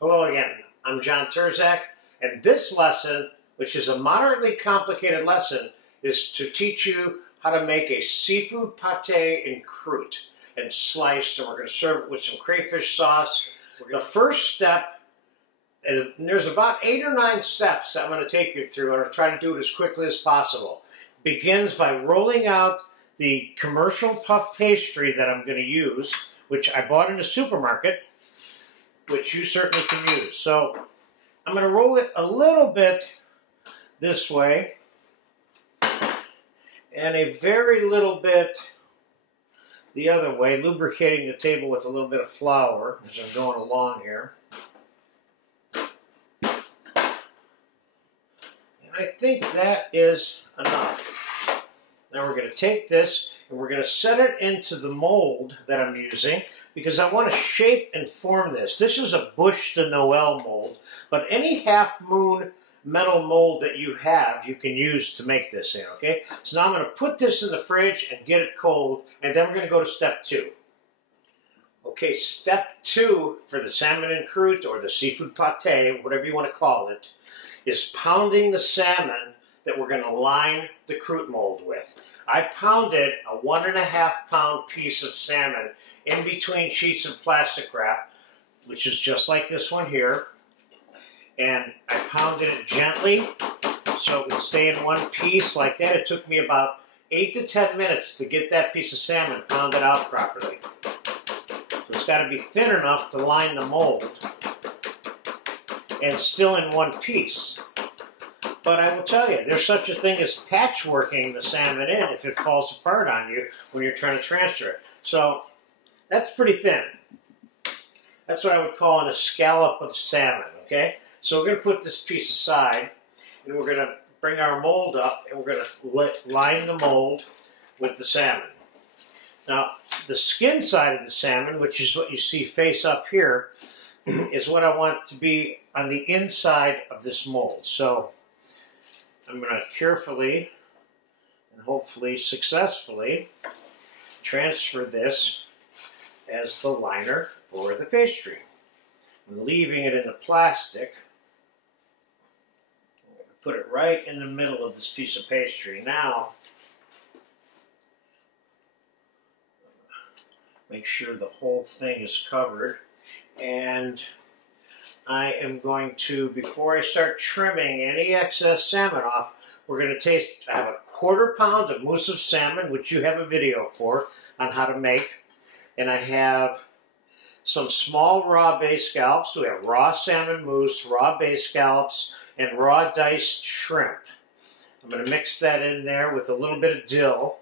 Hello again, I'm John Terzak, and this lesson, which is a moderately complicated lesson, is to teach you how to make a seafood pate in croute and sliced, and we're going to serve it with some crayfish sauce. The first step, and there's about 8 or 9 steps that I'm going to take you through, and I'll try to do it as quickly as possible. Begins by rolling out the commercial puff pastry that I'm going to use, which I bought in the supermarket, which you certainly can use. So I'm going to roll it a little bit this way and a very little bit the other way, lubricating the table with a little bit of flour as I'm going along here. And I think that is enough. Now we're going to take this and we're going to set it into the mold that I'm using because I want to shape and form this. This is a Bush de Noël mold, but any half-moon metal mold that you have, you can use to make this in, okay? So now I'm going to put this in the fridge and get it cold, and then we're going to go to step 2. Okay, step 2 for the salmon and croute, or the seafood pate, whatever you want to call it, is pounding the salmon that we're going to line the croute mold with. I pounded a 1.5 pound piece of salmon in between sheets of plastic wrap, which is just like this one here, and I pounded it gently so it would stay in one piece like that. It took me about 8 to 10 minutes to get that piece of salmon pounded out properly. So it's got to be thin enough to line the mold and still in one piece. But I will tell you, there's such a thing as patchworking the salmon in if it falls apart on you when you're trying to transfer it. So that's pretty thin. That's what I would call an scallop of salmon, okay? So we're going to put this piece aside, and we're going to bring our mold up, and we're going to line the mold with the salmon. Now, the skin side of the salmon, which is what you see face up here, is what I want to be on the inside of this mold. So I'm going to carefully and hopefully successfully transfer this as the liner for the pastry. I'm leaving it in the plastic. I'm going to put it right in the middle of this piece of pastry. Now, make sure the whole thing is covered. And I am going to, before I start trimming any excess salmon off, we're going to taste, I have a 1/4 pound of mousse of salmon, which you have a video for on how to make. And I have some small raw bay scallops. So we have raw salmon mousse, raw bay scallops, and raw diced shrimp. I'm going to mix that in there with a little bit of dill.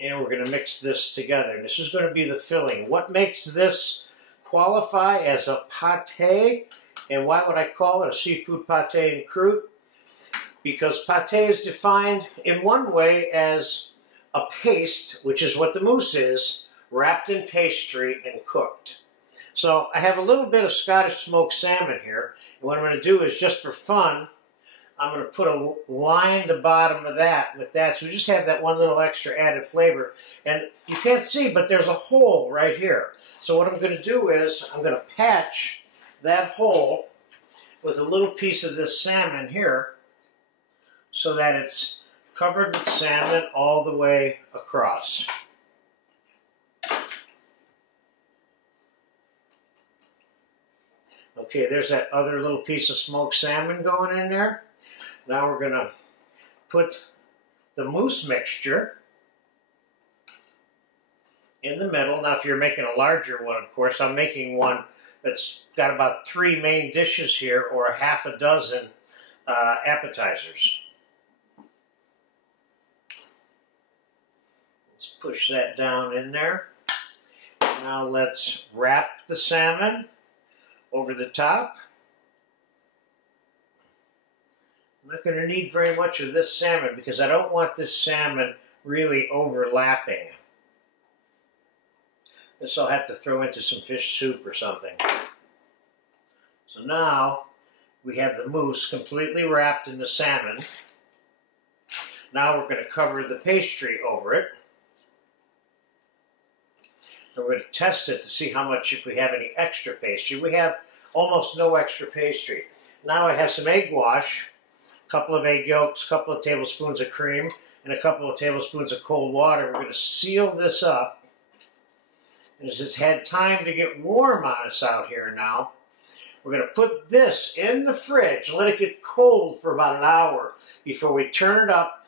And we're going to mix this together. This is going to be the filling. What makes this qualify as a pate, and why would I call it a seafood pate and croute? Because pate is defined in one way as a paste, which is what the mousse is, wrapped in pastry and cooked. So I have a little bit of Scottish smoked salmon here, and what I'm going to do is, just for fun, I'm going to put a line the bottom of that with that, so we just have that one little extra added flavor. And you can't see, but there's a hole right here. So what I'm going to do is, I'm going to patch that hole with a little piece of this salmon here so that it's covered with salmon all the way across. Okay, there's that other little piece of smoked salmon going in there. Now we're going to put the mousse mixture in the middle. Now if you're making a larger one, of course, I'm making one that's got about 3 main dishes here, or a half a dozen appetizers. Let's push that down in there. Now let's wrap the salmon over the top. I'm not going to need very much of this salmon because I don't want this salmon really overlapping. This I'll have to throw into some fish soup or something. So now we have the mousse completely wrapped in the salmon. Now we're going to cover the pastry over it. And we're going to test it to see how much, if we have any extra pastry. We have almost no extra pastry. Now I have some egg wash, a couple of egg yolks, a couple of tablespoons of cream, and a couple of tablespoons of cold water. We're going to seal this up. And as it's had time to get warm on us out here now, we're going to put this in the fridge, let it get cold for about an hour before we turn it up,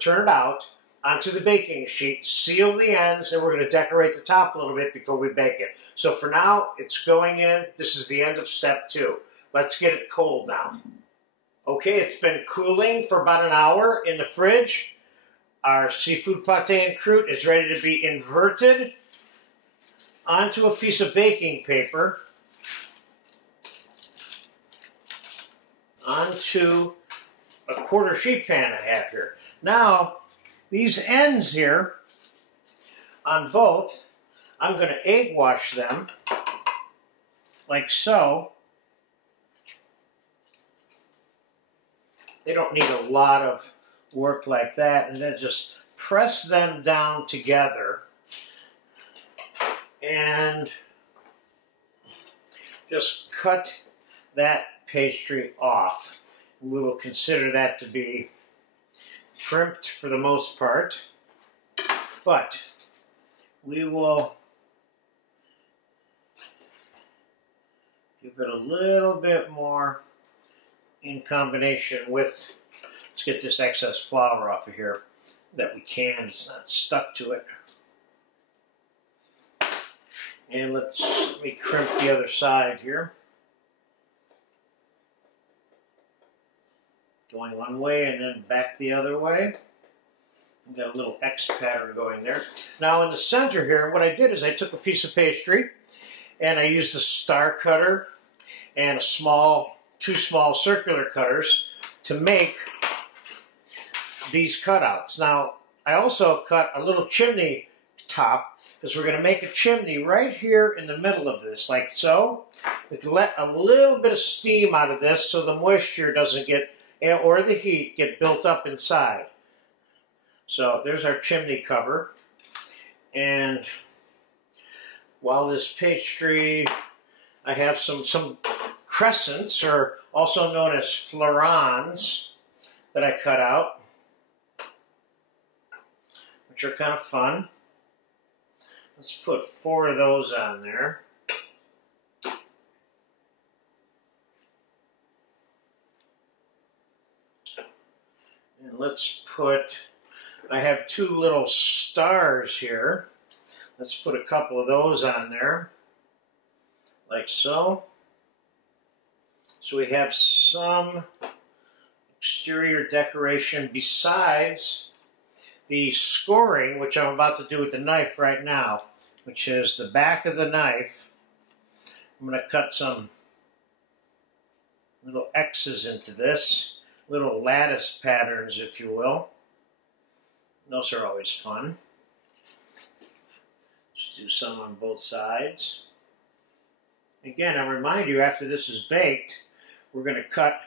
turn it out onto the baking sheet, seal the ends, and we're going to decorate the top a little bit before we bake it. So for now, it's going in. This is the end of step 2. Let's get it cold now. Okay, it's been cooling for about an hour in the fridge. Our seafood pate and croute is ready to be inverted onto a piece of baking paper, onto a quarter sheet pan I have here. Now, these ends here on both, I'm going to egg wash them like so. They don't need a lot of work like that, and then just press them down together and just cut that pastry off. We will consider that to be crimped for the most part, but we will give it a little bit more in combination with, let's get this excess flour off of here that we can, it's not stuck to it. And let me crimp the other side here. Going one way and then back the other way. We've got a little X pattern going there. Now in the center here, what I did is I took a piece of pastry and I used a star cutter and two small circular cutters to make these cutouts. Now I also cut a little chimney top because we're going to make a chimney right here in the middle of this, like so. We can let a little bit of steam out of this so the moisture doesn't get, or the heat, get built up inside. So there's our chimney cover. And while this pastry, I have some crescents, or also known as florins, that I cut out, which are kind of fun. Let's put 4 of those on there. And let's put, I have 2 little stars here. Let's put a couple of those on there, like so. So we have some exterior decoration besides the scoring, which I'm about to do with the knife right now, which is the back of the knife. I'm going to cut some little X's into this, little lattice patterns, if you will. Those are always fun. Just do some on both sides. Again, I remind you, after this is baked, we're going to cut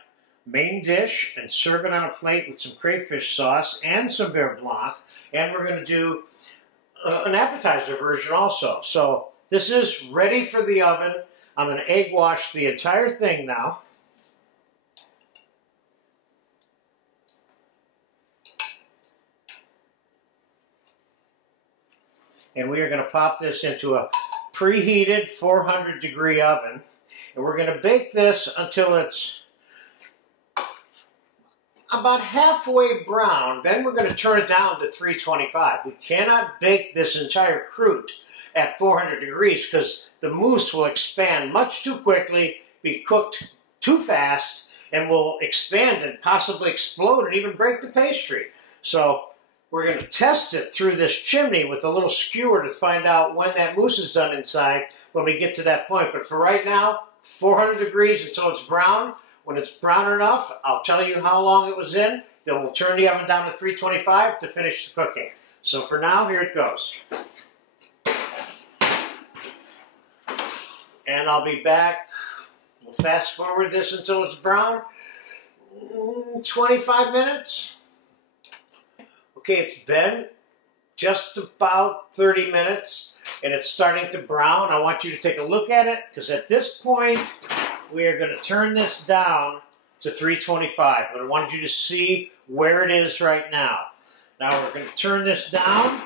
main dish and serve it on a plate with some crayfish sauce and some beurre blanc, and we're going to do an appetizer version also. So this is ready for the oven. I'm going to egg wash the entire thing now. And we are going to pop this into a preheated 400-degree oven, and we're going to bake this until it's about halfway brown. Then we're going to turn it down to 325. We cannot bake this entire croute at 400 degrees because the mousse will expand much too quickly, be cooked too fast, and will expand and possibly explode and even break the pastry. So we're going to test it through this chimney with a little skewer to find out when that mousse is done inside when we get to that point. But for right now, 400 degrees until it's brown. When it's brown enough, I'll tell you how long it was in. Then we'll turn the oven down to 325 to finish the cooking. So for now, here it goes. And I'll be back. We'll fast forward this until it's brown. 25 minutes. Okay, it's been just about 30 minutes. and it's starting to brown. I want you to take a look at it, because at this point, we are going to turn this down to 325. But I wanted you to see where it is right now. Now we're going to turn this down,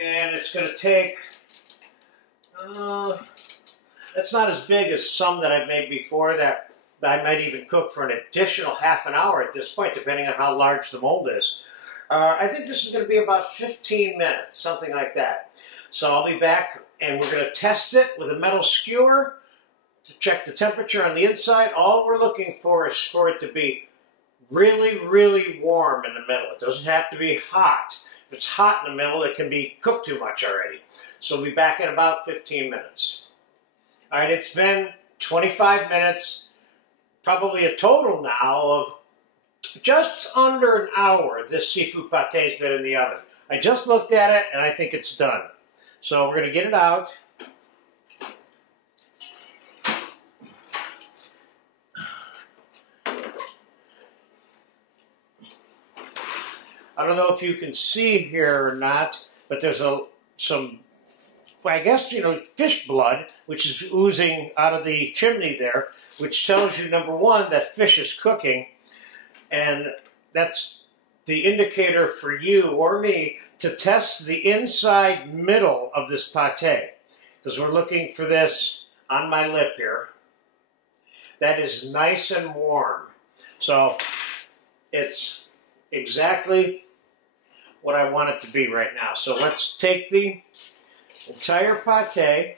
and it's going to take, that's not as big as some that I've made before that I might even cook for an additional half an hour at this point, depending on how large the mold is. I think this is going to be about 15 minutes, something like that. So I'll be back, and we're going to test it with a metal skewer to check the temperature on the inside. All we're looking for is for it to be really, really warm in the middle. It doesn't have to be hot. If it's hot in the middle, it can be cooked too much already. So we'll be back in about 15 minutes. All right, it's been 25 minutes, probably a total now of just under an hour this seafood pate has been in the oven. I just looked at it, and I think it's done. So we're going to get it out. I don't know if you can see here or not, but there's some, I guess, fish blood, which is oozing out of the chimney there, which tells you, number one, that fish is cooking, and that's the indicator for you or me to test the inside middle of this pate, because we're looking for this on my lip here. That is nice and warm. So it's exactly what I want it to be right now. So let's take the entire pate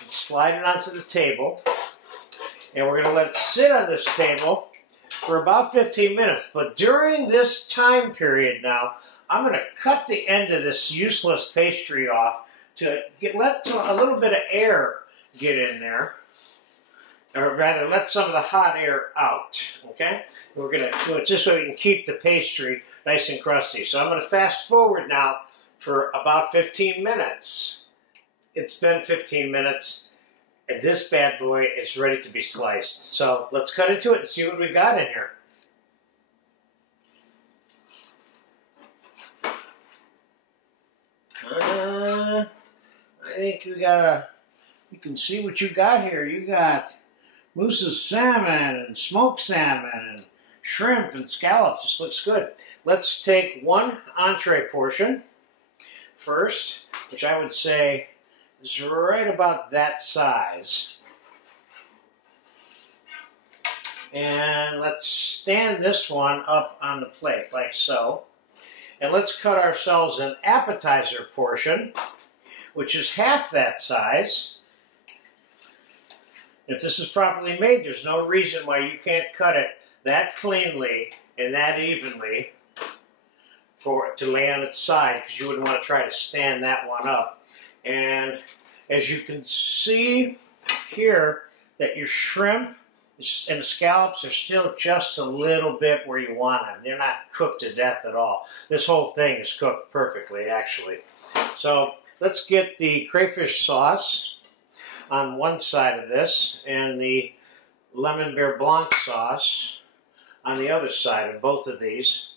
and slide it onto the table, and we're going to let it sit on this table for about 15 minutes. But during this time period now, I'm going to cut the end of this useless pastry off to let a little bit of air get in there, or rather let some of the hot air out, okay? We're going to do it just so we can keep the pastry nice and crusty. So I'm going to fast forward now for about 15 minutes. It's been 15 minutes, and this bad boy is ready to be sliced. So let's cut into it and see what we got in here. I think you can see what you got here. You got mousses salmon and smoked salmon and shrimp and scallops. This looks good. Let's take one entree portion first, which I would say is right about that size. And let's stand this one up on the plate like so. And let's cut ourselves an appetizer portion, which is half that size. If this is properly made, there's no reason why you can't cut it that cleanly and that evenly for it to lay on its side, because you wouldn't want to try to stand that one up. And as you can see here, that your shrimp and the scallops are still just a little bit where you want them. They're not cooked to death at all. This whole thing is cooked perfectly, actually. So let's get the crayfish sauce on one side of this and the lemon beurre blanc sauce on the other side of both of these.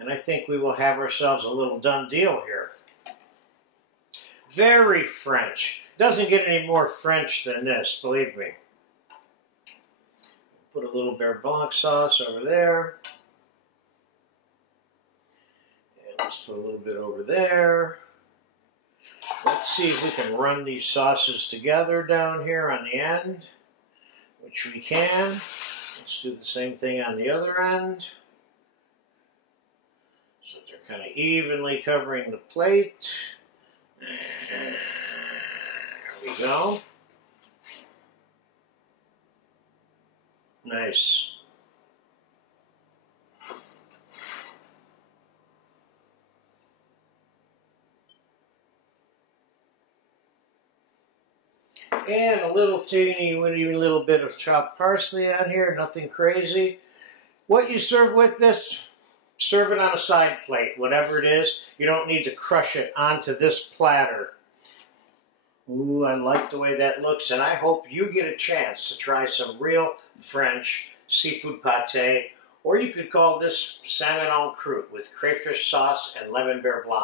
And I think we will have ourselves a little done deal here. Very French. Doesn't get any more French than this, believe me. Put a little beurre blanc sauce over there. And let's put a little bit over there. Let's see if we can run these sauces together down here on the end, which we can. Let's do the same thing on the other end, so they're kind of evenly covering the plate. There we go. Nice. And a little teeny weeny little bit of chopped parsley on here, nothing crazy. What you serve with this, serve it on a side plate, whatever it is. You don't need to crush it onto this platter. Ooh, I like the way that looks, and I hope you get a chance to try some real French seafood pate, or you could call this salmon en croute with crayfish sauce and lemon beurre blanc.